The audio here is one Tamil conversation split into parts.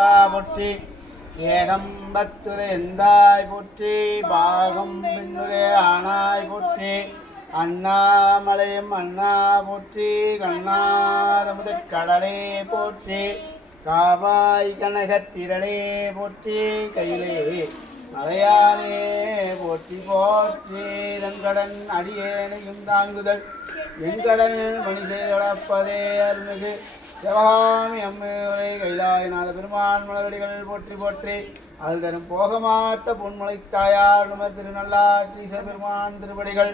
போற்றி ஏகம்பத்துரை எந்தாய் போற்றி பாகம் பின்னுரே ஆனாய் போற்றி அண்ணாமலையும் அண்ணா போற்றி கண்ணாரமுது கடலே போற்றி. காவாய் கனகத்திரளே போற்றி. கையிலே மலையாளே போற்றி போற்றி. நன்கடன் அடியேனையும் தாங்குதல். என்கடன் பணி செய்தளப்பதே அருள்மிகு. சிவகாமி அம்மையுரை கைலாயநாத பெருமான் மலரடிகள் போற்றி போற்றி அது தரும் போகமாட்ட பொன்மலை தாயார் நம திருநள்ளாற்றி பெருமான் திருவடிகள்.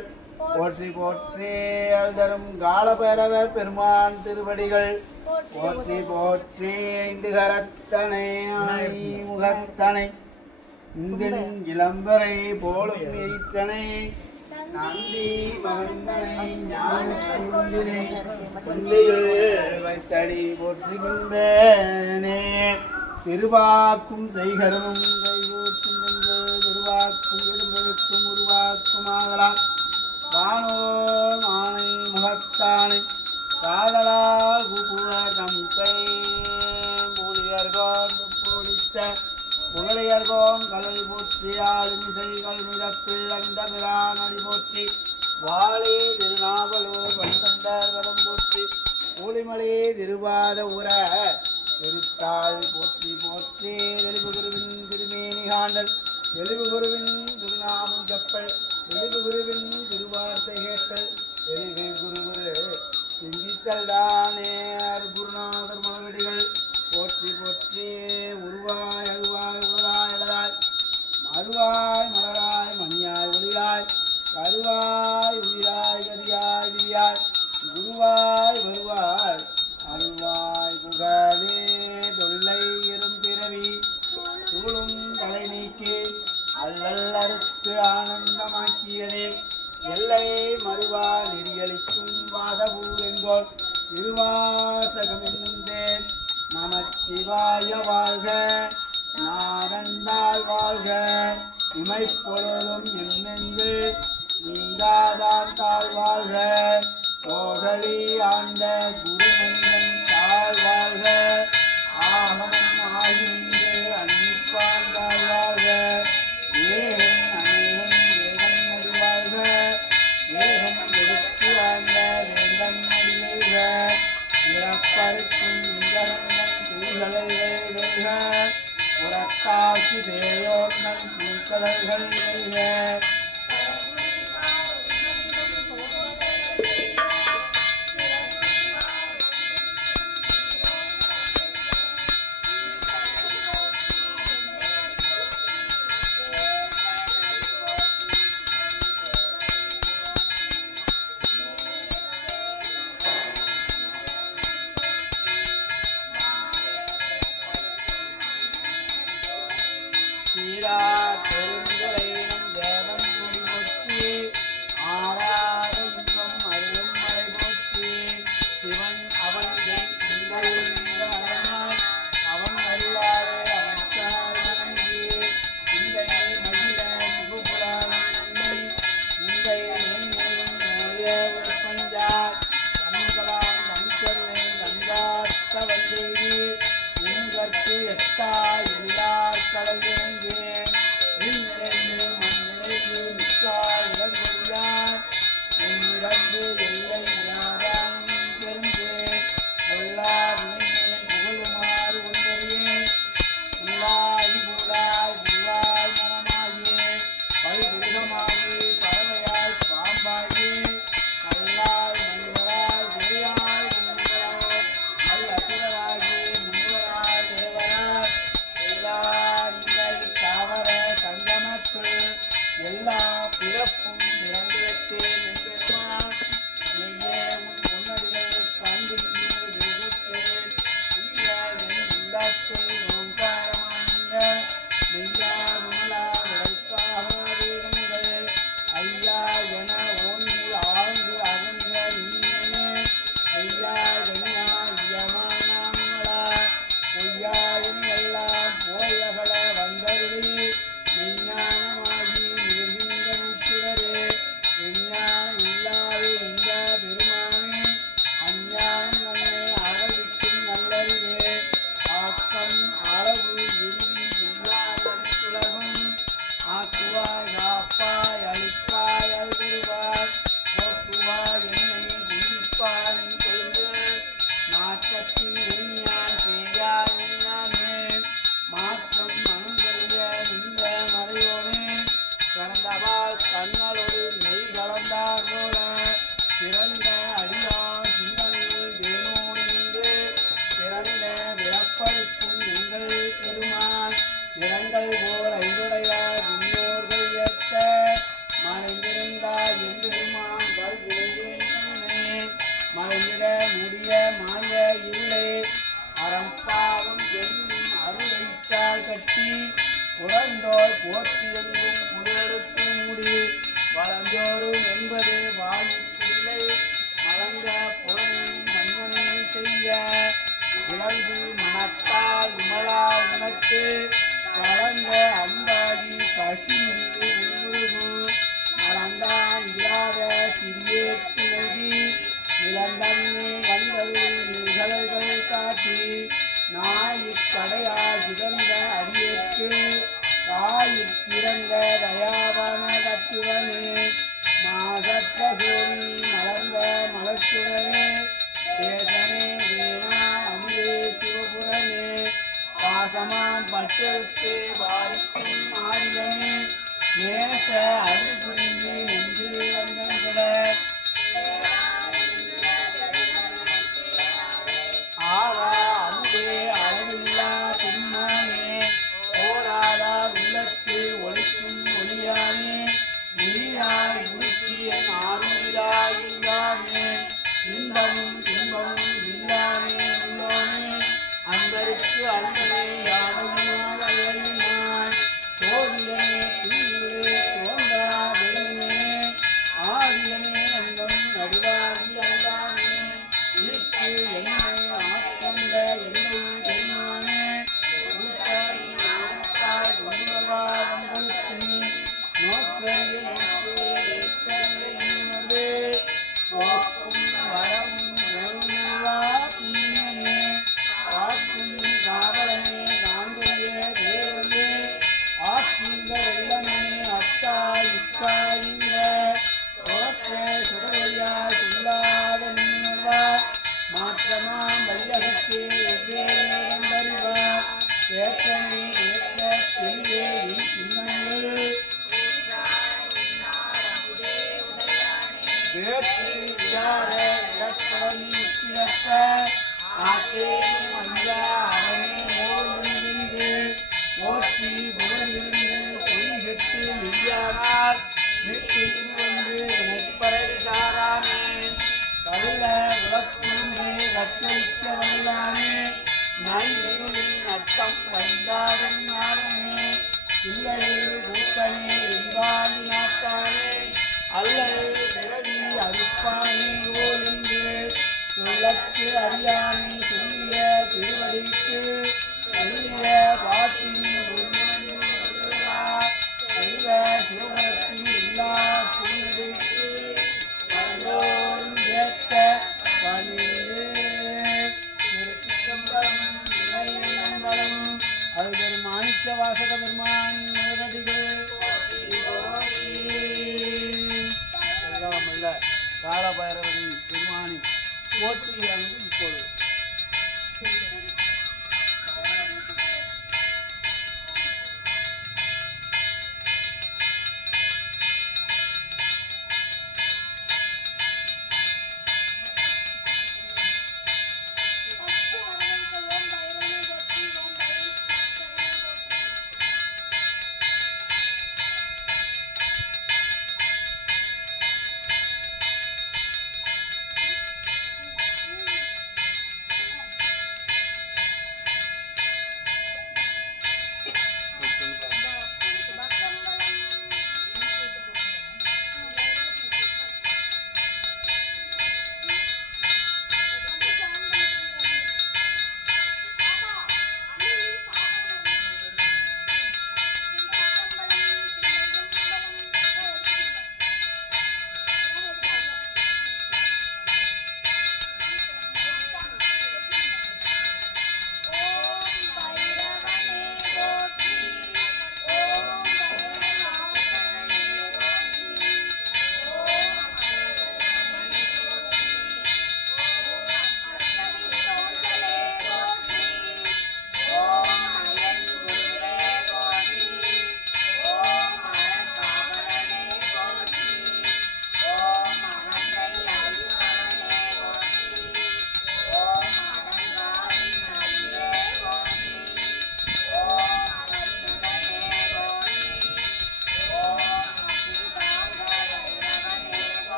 போற்றி போற்றி அது தரும் காலபைரவ பெருமான் திருவடிகள். போற்றி போற்றி ஐந்து கரத்தனை ஆணி முகத்தனை இந்தின் இளம்பரை போலும் எயிற்றனை நந்தி மகந்தனை ஞானத்தினை குந்தையுள் வைத்தடி போற்றுகின்றனே. திருவாக்கும் செய்கரமும் கைகூட்டும் திருவாக்கும் விரும்பெருக்கும் உருவாக்கும் ஆகலாம் வானோர் மானை முகத்தானை காதலால் குபுர கை மூலியர்கோன் போடித்த புகழையர்கோன் கடல் போற்றி ஆளுமிசைகள் மிதப்பில் அணிந்த திருமலே திருவாத உர திருத்தாள் போற்றி போற்றே தெளிவு குருவின் திருமேனி காண்டல் தெளிவு குருவின் திருவாசகம் என்னும் தேன் நமச்சிவாய வாழ்க. நாரந்தாள் வாழ்க. இமைப்பொழுதும் என்னென்று நீங்காதான் தாழ் வாழ்க. கோகலி ஆண்ட உறக்காசு தேயோன்னன் பூக்கடல்கள்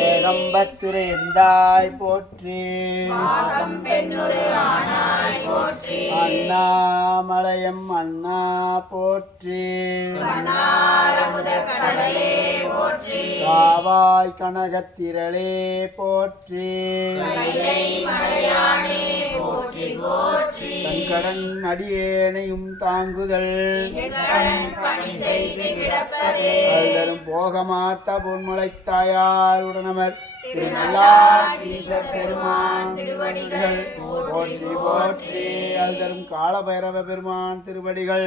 ஏகம்பத்துரை எந்தாய் போற்றி. அண்ணாமலையம் அண்ணா போற்றி. காவாய் கனகத்திரளே போற்றி. கடன் அடியேனையும் தாங்குதல். அல்தரும் போகமாட்ட பொன்மலை தாயார் உடனமர். திருநள்ளார் பெருமான் திருவடிகள் போற்றி போற்றி. தரும் காலபைரவ பெருமான் திருவடிகள்.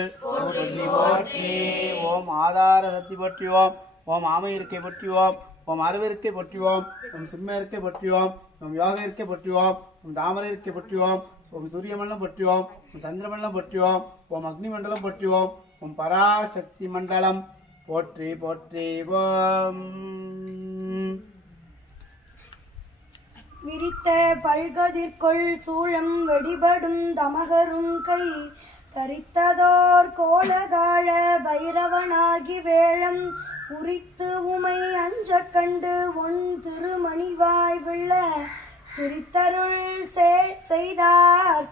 ஓம் ஆதார சக்தி பற்றியோம் ஓம் ஆமை இருக்கை பற்றியோம் ஓம் அறிவிற்கை பற்றியோம் ஓம் சிம்ம இருக்கை பற்றியோம் ஓம் யோக இருக்கை பற்றியோம் ஓம் தாமரை இருக்கை பற்றியோம் ஓம் சூரியமண்டலம் பற்றியோம் ஓம் சந்திரமண்டலம் பற்றியோம் ஓம் அக்னி மண்டலம் பற்றியோம் ஓம் பராசக்தி மண்டலம். போற்றி போற்றி ஓம். விரித்த பல்கதிர்கொள் சூழம் வெடிபடும் தமகரும் கை தரித்ததோர் கோலதாழ பைரவனாகி வேழம் உரித்து உமை அஞ்ச கண்டு உன் திருமணிவாய் விள்ள சிரித்தருள் சே- செய்தார்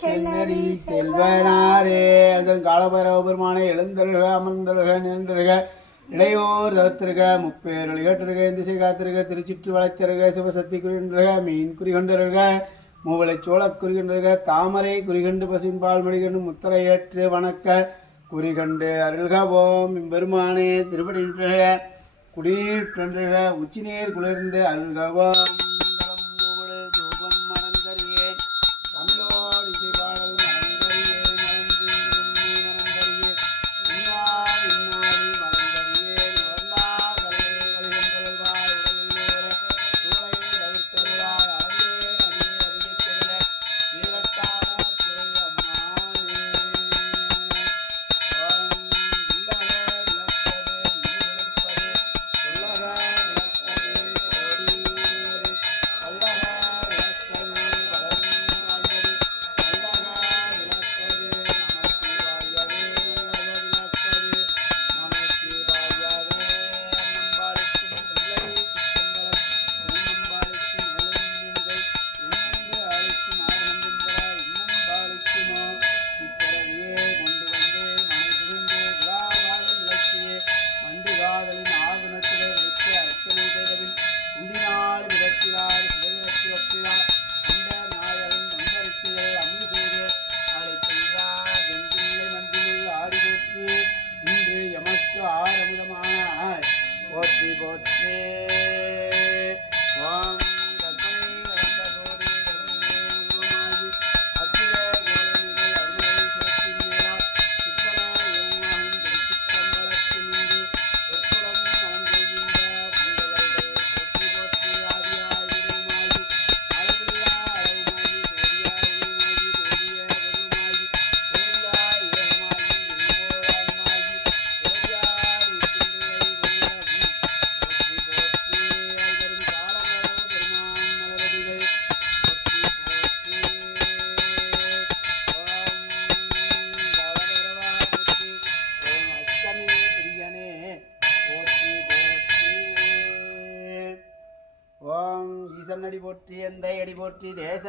சென்னரி செல்வனாரே. அதன் காலபைரவ பெருமானை எழுந்தருக அமர்ந்தருக நின்றுக. இடையோர் தவிர்த்திருக முப்பேருள் ஏற்றுக இந்திசை காத்திருக திருச்சிற்று வளைத்திருக சிவசக்தி குறிகின்றக மீன் குறிகொண்டிருக மூவலை சோழக் குறிகின்றக தாமரை குறிகண்டு பசும்பால் மணிகண்டு முத்தரை ஏற்று வணக்க குறிகண்டு அருள்க ஓம் பெருமானே திருப்படின்றக குடியின்றக உச்சிநீர் குளிர்ந்து அருள்கவோம்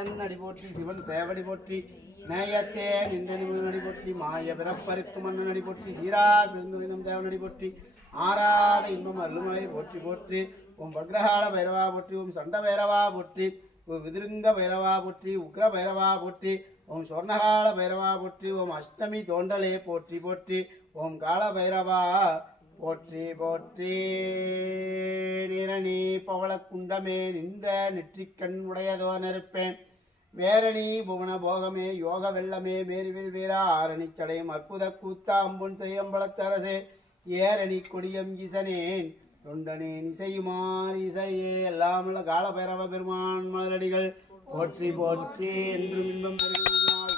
போற்றி நடிபோற்றி சிவன் சேவடி போற்றி நேயத்தே நின்றன் நடிபோற்றி மாய பிறப்பருக்கு மன்னன் நடிபோற்றி சீரா பெருந்துரினம் தேவன் நடிபோற்றி ஆராத இன்பம் அருள்மலை போற்றி போற்றி ஓம் பக்ரஹால பைரவா போற்றி ஓம் சண்ட பைரவா போற்றி உம் விதிருங்க பைரவா போற்றி உக்ர பைரவா போற்றி ஓம் சொர்ணகால பைரவா போற்றி ஓம் அஷ்டமி தோண்டலே போற்றி போற்றி ஓம் கால பைரவா போற்றி போற்றி. நிரணி பவள குண்டமே நின்ற நெற்றிக்கண் உடையதோ நெருப்பேன். வேரணி புவன போகமே யோக வெள்ளமே மேருவில் வீரா ஆரணி சடையும் அற்புத கூத்தா அம்புன் செய்யம்பளத்தரசே ஏரணி கொடியம் இசனேன் தொண்டனே இசையுமார் இசையே. எல்லாமுள்ள காலபைரவ பெருமான் மலரடிகள். போற்றி போற்றி என்றும் இன்பம் பெருமாள்